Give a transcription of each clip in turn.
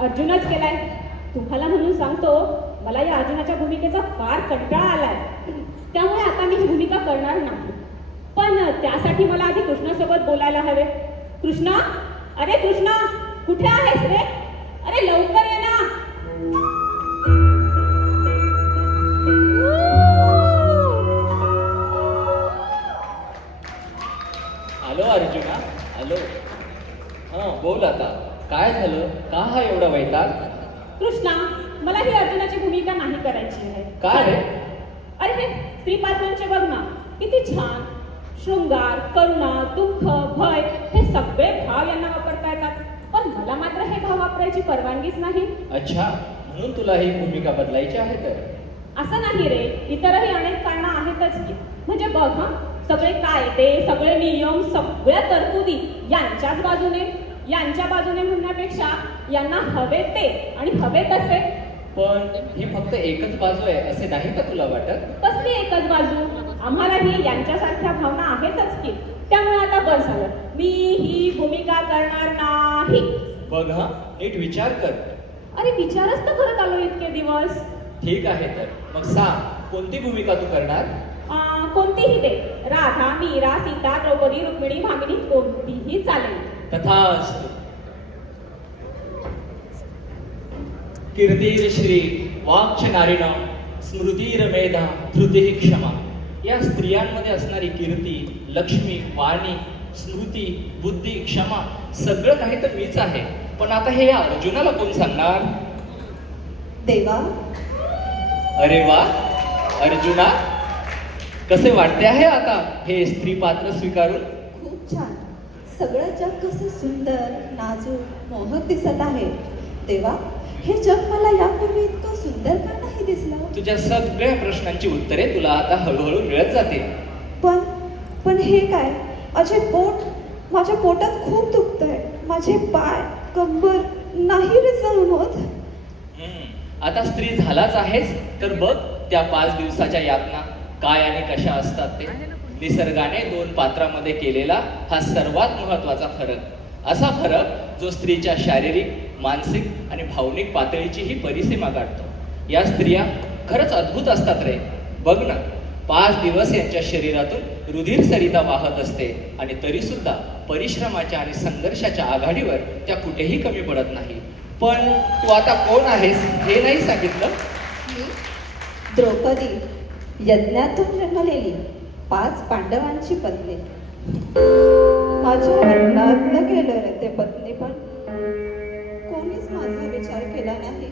अर्जुनच केलाय. तुम्हाला म्हणून सांगतो मला या अर्जुनाच्या भूमिकेचा फार कंटाळा आलाय. त्यामुळे आता मी ही भूमिका करणार नाही. पण त्यासाठी मला आधी कृष्णासोबत बोलायला हवे. कृष्णा? अरे कृष्णा कुठे आहेस रे? अरे लवकर ये ना. आलो अर्जुना आलो हा बोल आता. काय झालं? का हा एवढा वैताग? कृष्णा मला ही अर्जुनाची भूमिका नाही करायची आहे. काय रे? अरे हे स्त्री पात्रांचे बघ ना किती छान. शृंगार करुणा दुःख भय हे सगळे भाव यांना वापरता येतात. पण मला मात्र हे भाव वापरायची परवानगीच नाही. अच्छा म्हणून तुला ही भूमिका बदलायची आहे तर? असं नाही रे इतरही अनेक कारणं आहेतच की. म्हणजे बघ हा सगळे कायदे सगळे नियम सगळ्या तरतुदी यांच्याच बाजूने. यांच्या बाजूने म्हणण्यापेक्षा यांना हवे ते आणि हवे तसे. पण ही फक्त एकच बाजू आहे असे नाही का तुला वाटत? कसली एकच बाजू? आम्हालाही यांच्यासारख्या भावना आहेतच की. त्यामुळे आता बस झालं. मी ही भूमिका करणार नाही. बघ हा नीट विचार कर. अरे विचारच तर करत आलो इतके दिवस. ठीक आहे तर. मग सांग कोणती भूमिका तू करणार? कोणतीही दे. राधा मीरा सीता द्रौपदी रुक्मिणी भामिनी कोणतीही चालेल. तथास्तु कीर्तीर श्री वाक्च नारिणा स्मृतीर मेधा धृती क्षमा. या स्त्रियांमध्ये असणारी कीर्ती लक्ष्मी वाणी स्मृती बुद्धी क्षमा सगळं काही तर मीच आहे. पण आता हे या अर्जुनाला कोण सांगणार? देवा. अरे वा अर्जुना. कसे वाटते आहे आता हे स्त्री पात्र स्वीकारून? खूप छान. सगळं जग कसं सुंदर नाजूक मोहक दिसत आहे. देवा हे जग मला यापूर्वी इतकं सुंदर का नाही दिसलं? तुझ्या सगळ्या प्रश्नांची उत्तरे तुला आता हळूहळू मिळत जातील. पण पण हे काय? माझे पोट माझ्या पोटात खूप दुखतंय. माझे पाय कंबर नाही रे सहन होत. हम्म. आता स्त्री झालाच आहेस तर बघ त्या पाच दिवसाच्या यातना काय आणि कशा असतात ते. निसर्गाने दोन पात्रामध्ये केलेला हा सर्वात महत्त्वाचा फरक. असा फरक जो स्त्रीच्या शारीरिक मानसिक आणि भावनिक पातळीचीही परिसीमा काढतो या स्त्रिया खरंच अद्भुत असतात रे. बघ ना पाच दिवस यांच्या शरीरातून रुधिर सरिता वाहत असते आणि तरी सुद्धा परिश्रमाच्या आणि संघर्षाच्या आघाडीवर त्या कुठेही कमी पडत नाही. पण तू आता कोण आहेस हे नाही सांगितलं? द्रौपदी. यज्ञातून जन्मलेली. पाच पांडवांची पत्नी. माझ्या लादलं गेलं रे ते पत्नी पण कोणीच माझा विचार केला नाही.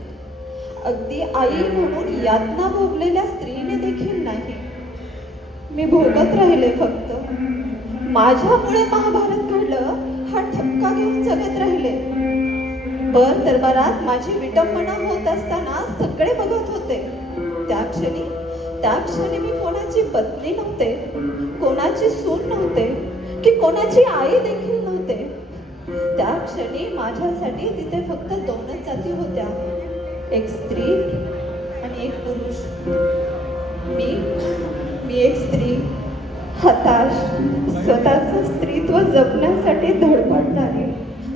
अगदी आई म्हणून यातना भोगलेल्या स्त्रीने देखील नाही. मी भोगत राहिले फक्त. माझ्यामुळे महाभारत घडलं हा ठपका घेऊन जगत राहिले. भर दरबारात माझी विटंबना होत असताना सगळे बघत होते. त्या क्षणी त्या क्षणी मी कोणाची पत्नी नव्हते कोणाची सून नव्हते की कोणाची आई देखील नव्हते. त्या क्षणी माझ्यासाठी तिथे फक्त दोनच जाती होत्या. एक स्त्री आणि एक पुरुष. मी मी एक स्त्री. हताश स्वतःचं स्त्रीत्व जपण्यासाठी धडपडणारी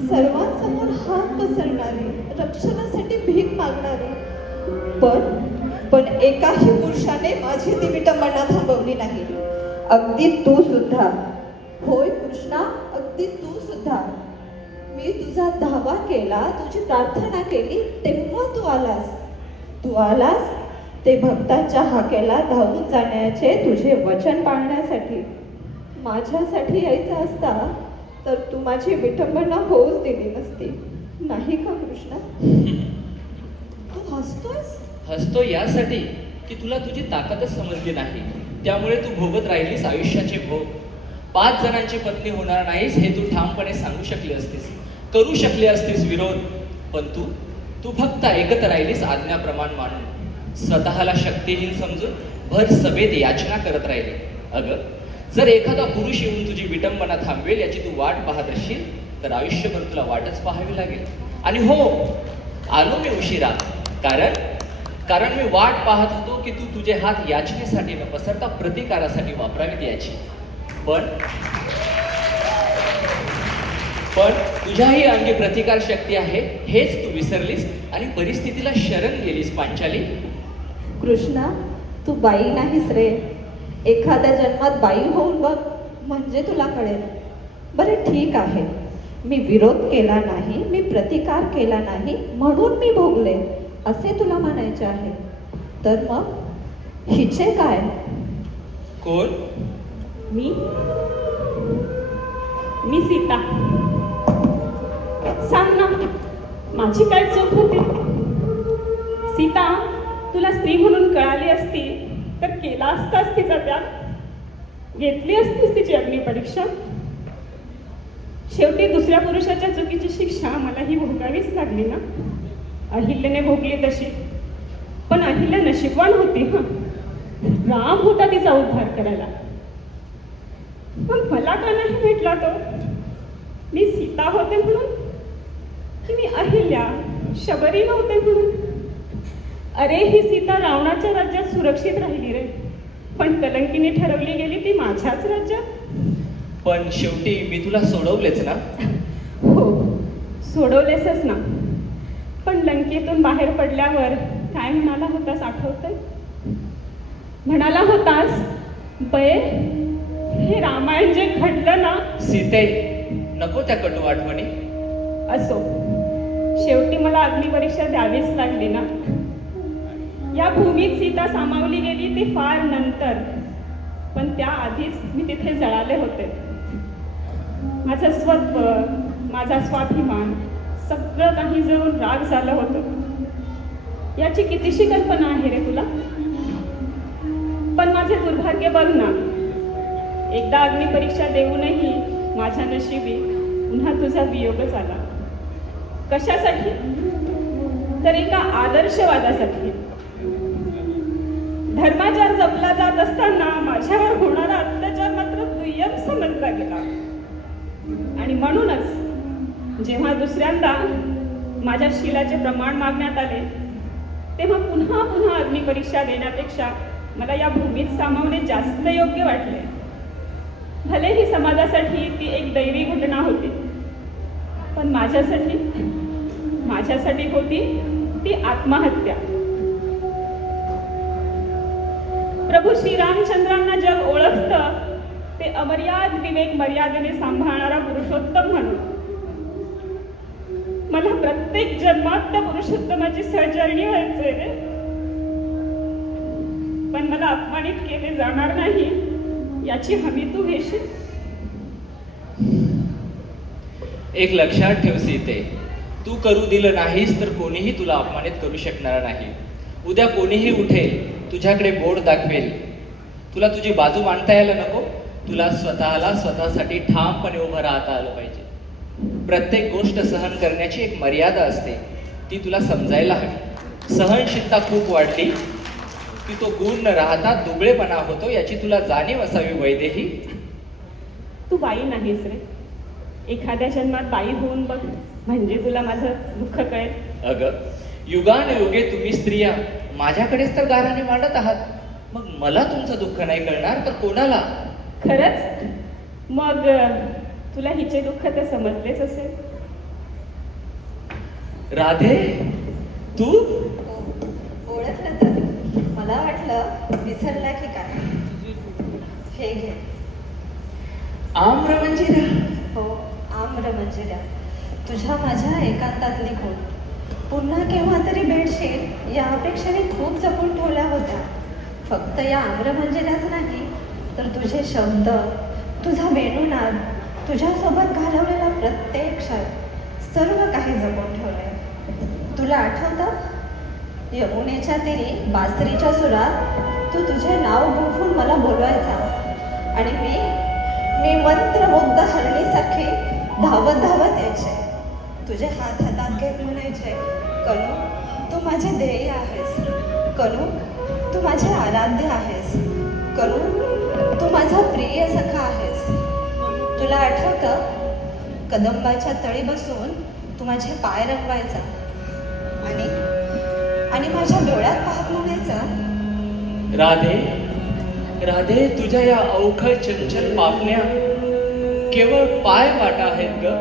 सर्वांसमोर हात पसरणारी रक्षणासाठी भीक मागणारी. पण पण एकाही पुरुषाने माझी ती विटंबना थांबवली नाही. अगदी तू सुद्धा. होय कृष्णा अगदी तू सुद्धा. मी तुझा धावा केला तुझी प्रार्थना केली तेव्हा तू आलास. तू आलास ते भक्ताच्या हाकेला धावून जाण्याचे तुझे वचन पाळण्यासाठी. माझ्यासाठी यायचा असता तर तू माझी विटंबना होऊच दिली नसती. नाही का कृष्णा? तू हसतोयस? हसतो यासाठी की तुला तुझी ताकदच समजली नाही. त्यामुळे तू भोगत राहिलीस आयुष्याचे भोग. पाच जणांची पत्नी होणार नाहीस हे तू ठामपणे सांगू शकली असतीस. करू शकली असतीस विरोध. पण तू तू फक्त ऐकत राहिलीस आज्ञाप्रमाण मानून. स्वतःला शक्तीहीन समजून भर सभेत याचना करत राहिली. अगं जर एखादा पुरुष येऊन तुझी विटंबना थांबवेल याची तू वाट पाहत असशील तर आयुष्यभर तुला वाटच पाहावी लागेल. आणि हो आलो मी उशिरा. कारण कारण मी वाट पाहत होतो की तू तुझे हात याचनेसाठी न पसरता प्रतिकारासाठी वापरावीत याची पण पण तुझ्याही अंगी प्रतिकार शक्ती आहे हेच तू विसरलीस आणि परिस्थितीला शरण गेलीस पांचाली. कृष्णा तू बाई नाहीस रे. एखाद्या जन्मात बाई होऊन बघ म्हणजे तुला कळेल. बरं ठीक आहे. मी विरोध केला नाही मी प्रतिकार केला नाही म्हणून मी भोगले. असे तुला म्हणायचे आहे? तर मग हिचे काय? कोण? मी? मी सीता. सांग ना माझी काय चूक होती? सीता तुला स्त्री म्हणून कळाली असती तर केला असतास तिचा त्याग? घेतली असतीस तिची अग्निपरीक्षा शेवटी दुसऱ्या पुरुषाच्या चुकीची शिक्षा मला ही भोगावीच लागली ना? अहिल्याने भोगली तशी. पण अहिल्या नशीबवान होती हा. राम होता तिचा उद्धार करायला. पण मला का नाही भेटला तो? मी सीता होते म्हणून? की मी अहिल्या शबरी नव्हते म्हणून? अरे ही सीता रावणाच्या राज्यात सुरक्षित राहिली रे. पण कलंकीने ठरवली गेली ती माझ्याच राज्यात. पण शेवटी मी तुला सोडवलेच ना? हो सोडवलेसच ना. पण लंकेतून बाहेर पडल्यावर काय म्हणाला होतास आठवतंय? म्हणाला होतास बये हे रामायण जे घडलं ना सीते नको त्या कटू आठवणी. असो. शेवटी मला अग्निपरीक्षा द्यावीच लागली ना. या भूमीत सीता सामावली गेली ती फार नंतर पण त्या आधीच मी तिथे जळाले होते. माझं स्वत्व माझा स्वाभिमान सगळं काही जळून राग झालं होतं. याची कितीशी कल्पना आहे रे तुला? पण माझे दुर्भाग्य बघ ना. एकदा अग्निपरीक्षा देऊनही माझ्या नशिबी पुन्हा तुझा वियोगच आला कशासाठी? तर एका आदर्शवादासाठी. धर्माचार जपला जात असताना माझ्यावर होणारा अत्याचार मात्र दुय्यम समजला गेला. आणि म्हणूनच जेव्हा दुसऱ्यांदा माझ्या शिलाचे प्रमाण मागण्यात आले तेव्हा पुन्हा पुन्हा अग्निपरीक्षा देण्यापेक्षा मला या भूमीत सामावणे जास्त योग्य वाटले. भले ही समाजासाठी ती एक दैवी घटना होती पण माझ्यासाठी माझ्यासाठी होती ती आत्महत्या. प्रभू श्रीरामचंद्रांना जग ओळखतं ते अमर्याद विवेक मर्यादेने सांभाळणारा पुरुषोत्तम म्हणून. मला प्रत्येक जन्मात त्या पुरुषोत्तमाची सहचारणी व्हायचंय. रे पण मला अपमानित केले जाणार नाही याची हमी तू घेशील. एक लक्षात ठेव सीते तू करू दिलं नाहीस तर कोणीही तुला अपमानित करू शकणार नाही. उद्या कोणीही उठेल तुझ्याकडे बोट दाखवेल. तुला तुझी बाजू मांडता यायला नको तुला स्वतःला स्वतःसाठी ठामपणे उभं राहता आलं पाहिजे. प्रत्येक गोष्ट सहन करण्याची एक मर्यादा असते. ती तुला समजायला हवी. सहनशीलता खूप वाढली की तो गुण न राहता दुबळेपणा होतो याची तुला जाणीव असावी वैदेही. तू बाई नाहीस रे. एखाद्या जन्मात बाई होऊन बघ. म्हणजे तुला माझं दुःख कळेल. अगं युगानुयुगे तुम्ही स्त्रिया माझ्याकडेच तर गाराने मांडत आहात. मग मला तुमचं दुःख नाही कळणार तर कोणाला? खरंच? मग तुला हिचे दुःख तर समजलेच असेल. राधे तू? ओळखलं तर. मला वाटलं विसरला की काय. हे घे. आम्र म्हणजे हो आम्र मंजिऱ्या तुझ्या माझ्या एकांतातली खूण पुन्हा केव्हा तरी भेटशील या अपेक्षेने खूप जपून ठेवल्या होत्या. फक्त या आम्र मंजिऱ्याच नाही तर तुझे शब्द तुझा वेणुनाद तुझ्यासोबत घालवलेला प्रत्येक क्षण सर्व काही जपून ठेवलंय. तुला आठवतं? यमुनेच्या तिरी बासरीच्या सुरात तू तुझे नाव गुंफून मला बोलवायचा. आणि मी मी मंत्रमुग्ध हरणीसारखी धावत धावत यायचे. तुझे हात हातात घेत म्हणायचे कनू तू माझे ध्येय आहेस. कनू तू माझे आराध्य आहेस. कनू तू माझा प्रिय सखा आहेस. तुला आठवतं? कदंबाच्या तळी बसून तू माझे पाय रंगवायचा. आणि आणि माझ्या डोळ्यात पाहत म्हणायचा राधे राधे तुझ्या या अवखळ चंचल पापण्या केवळ पाय वाटा आहेत ग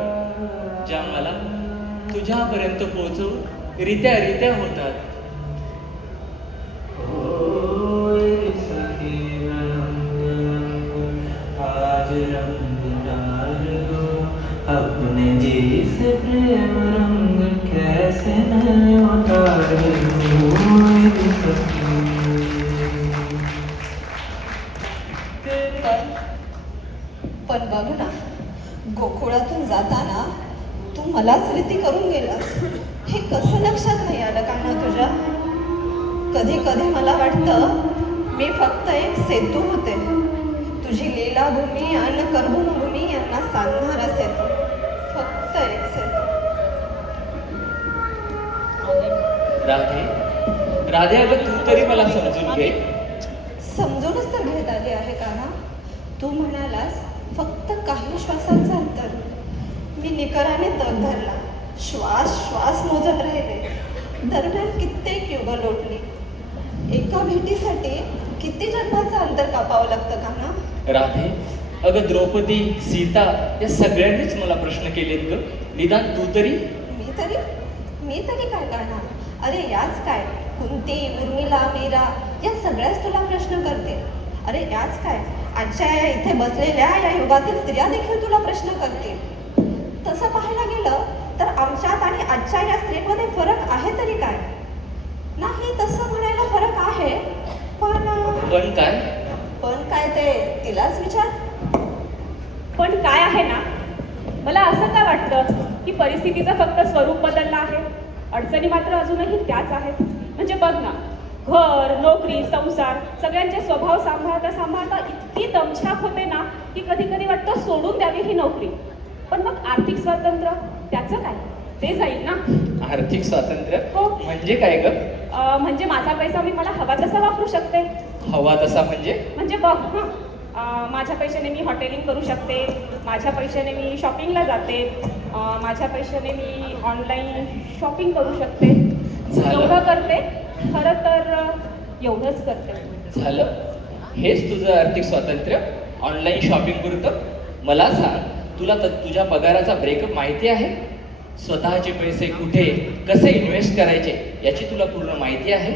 ज्या मला तुझ्यापर्यंत पोहोचवून रित्या रित्या होतात. कधी कधी मला वाटतं मी फक्त एक सेतू होते. तुझी लीलाभूमी आणि कर्मभूमी यांना सांधणारा सेतू. फक्त एक सेतू. राधे राधे अगं तू तरी मला समजून घे. समजूनच तर घेत आली आहे का ना तू म्हणालास फक्त काही श्वासांचं अंतर. मी निकराने तग धरला. श्वास श्वास मोजत राहिले. दरम्यान कित्येक युग लोटली. एका भेटीसाठी किती जन्माचं अंतर कापावं लागतं का ना राधे अगं द्रौपदी सीता या सगळ्यांनीच मला प्रश्न केलेत ग. निदान तू तरी? मी तरी? मी तरी काय करणार? अरे याच काय? कुंती उर्मिला मीरा या सगळ्याच तुला प्रश्न करते. अरे याच काय? आजच्या या इथे बसलेल्या या युगातील स्त्रिया देखील तुला प्रश्न करतील. तसं पाहायला गेलं तर आमच्यात आणि आजच्या या स्त्रियांमध्ये फरक आहे तरी काय नाही तसं म्हणायला फरक आहे पण काय? पण काय ते तिलाच विचार. पण काय आहे ना? मला असं का वाटतं की परिस्थितीचं फक्त स्वरूप बदललं आहे? अडचणी मात्र अजूनही त्याच आहेत. म्हणजे बघ ना घर नोकरी संसार सगळ्यांचे स्वभाव सांभाळता सांभाळता इतकी दमछाक होते ना की कधी कधी वाटतं सोडून द्यावी ही नोकरी. पण मग आर्थिक स्वातंत्र्य त्याचं काय? ते जाईल ना? आर्थिक स्वातंत्र्य हो. म्हणजे काय ग? म्हणजे माझा पैसा मी मला हवा तसा वापरू शकते? हवा तसा म्हणजे? म्हणजे बघ हं. माझ्या पैशाने मी हॉटेलिंग करू शकते माझ्या पैशाने मी शॉपिंगला जाते माझ्या पैशाने मी ऑनलाईन शॉपिंग करू शकते. झालं. एवढं करते खरं तर एवढंच करते. झालं. हेच तुझं आर्थिक स्वातंत्र्य? ऑनलाईन शॉपिंग पुरतं मला सांग तुला तर तुझ्या पगाराचा ब्रेकअप माहिती आहे? स्वतःचे पैसे कुठे कसे इन्व्हेस्ट करायचे याची तुला पूर्ण माहिती आहे?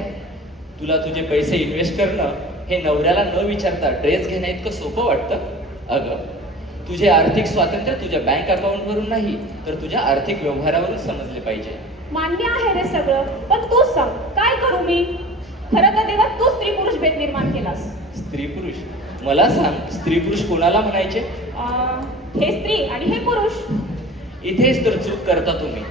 तुला तुझे पैसे इन्व्हेस्ट करणं हे नवऱ्याला न विचारता ड्रेस घेणं इतकं सोपं वाटतं? अगं तुझे आर्थिक स्वातंत्र्य तुझ्या बँक अकाउंटवरून नाही तर तुझ्या आर्थिक व्यवहारावरून समजले पाहिजे. मान्य आहे रे सगळं पण तूच सांग काय करू मी? खरं तर देवा तू स्त्री पुरुष भेद निर्माण केलास. स्त्री पुरुष? मला सांग स्त्री पुरुष कोणाला म्हणायचे? अं, हे स्त्री आणि हे पुरुष. इथेच तर चूक करता तुम्ही.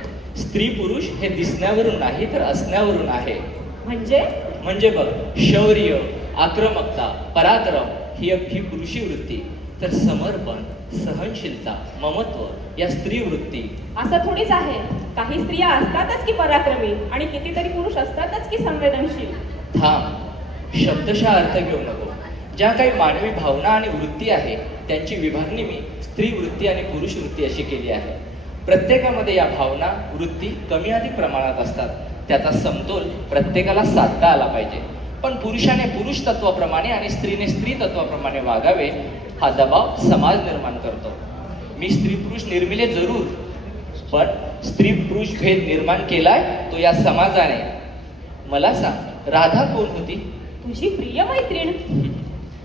स्त्री पुरुष हे दिसण्यावरून नाही तर असण्यावरून आहे. म्हणजे? म्हणजे बघ शौर्य आक्रमकता पराक्रम ही ही पुरुषी वृत्ती तर समर्पण सहनशीलता ममत्व या स्त्री वृत्ती असं थोडीच आहे. काही स्त्रिया असतातच की पराक्रमी आणि कितीतरी पुरुष असतातच की संवेदनशील. थांब. शब्दशः अर्थ घेऊ नको. ज्या काही मानवी भावना आणि वृत्ती आहे त्यांची विभागणी मी स्त्री वृत्ती आणि पुरुष वृत्ती अशी केली आहे. प्रत्येकामध्ये या भावना वृत्ती कमी अधिक प्रमाणात असतात. त्याचा समतोल प्रत्येकाला साधता आला पाहिजे. पण पुरुषाने पुरुष तत्वाप्रमाणे आणि स्त्रीने स्त्री तत्वाप्रमाणे वागावे हा दबाव समाज निर्माण करतो. मी स्त्री पुरुष निर्मिले जरूर पण स्त्री पुरुष भेद निर्माण केलाय तो या समाजाने. मला सांग राधा कोण होती? तुझी प्रिय मैत्रीण.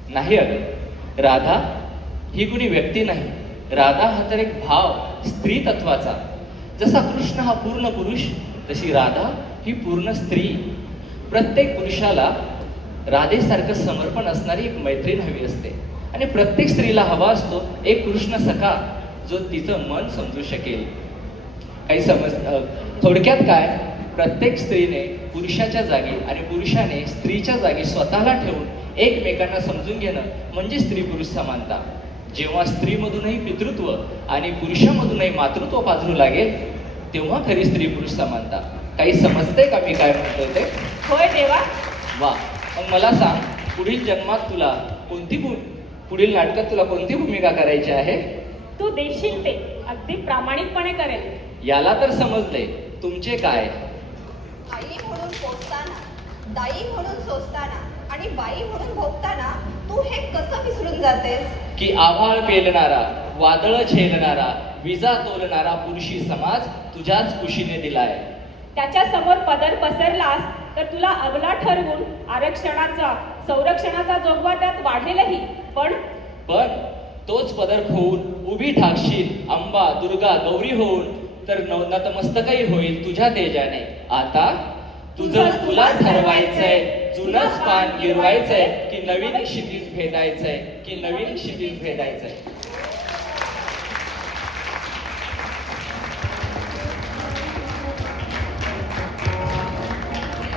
नाही अगं राधा ही कुणी व्यक्ती नाही. राधा हा तर एक भाव स्त्री तत्वाचा. जसा कृष्ण हा पूर्ण पुरुष तशी राधा ही पूर्ण स्त्री. प्रत्येक पुरुषाला राधेसारखं समर्पण असणारी एक मैत्रीण हवी असते. आणि प्रत्येक स्त्रीला हवा असतो एक कृष्ण सखा जो तिचं मन समजू शकेल. काही समज थोडक्यात काय? प्रत्येक स्त्रीने पुरुषाच्या जागी आणि पुरुषाने स्त्रीच्या जागी स्वतःला ठेवून एकमेकांना समजून घेणं म्हणजे स्त्री पुरुष समानता. जेव्हा स्त्रीमधूनही पितृत्व आणि पुरुषामधूनही मातृत्व पाजरू लागेल तेव्हा खरी स्त्री पुरुष समानता. काही समजतंय का मी काय म्हणतोय ते? होय देवा. वा. मग मला सांग पुढील जन्मात तुला कोणती भू पुढील नाटकात तुला कोणती भूमिका करायची आहे? तू देशील ते. अगदी प्रामाणिकपणे करेल. याला तर समजले तुमचे काय? आई म्हणून पोचताना दाई म्हणून सोसताना आणि बाई म्हणून भोगताना तू हे कसं विसरून जातेस? की आव्हाळ पेलणारा वादळ झेलणारा विजा तोलणारा पुरुषी समाज तुझ्याच कुशीने दिलाय. त्याच्यासमोर पदर पसरलास तर तुला अगला ठरवून आरक्षणाचा संरक्षणाचा जोगवा त्यात वाढेलही पण? पण तोच पदर खोवून उभी ठाकशील अंबा दुर्गा गौरी होऊन तर नव नतमस्तकही होईल तुझ्या तेजाने. आता तुझं तुला ठरवायचंय जुनच पान गिरवायचंय की नवीन क्षितिज भेदायचंय की नवीन क्षितिज भेदायचंय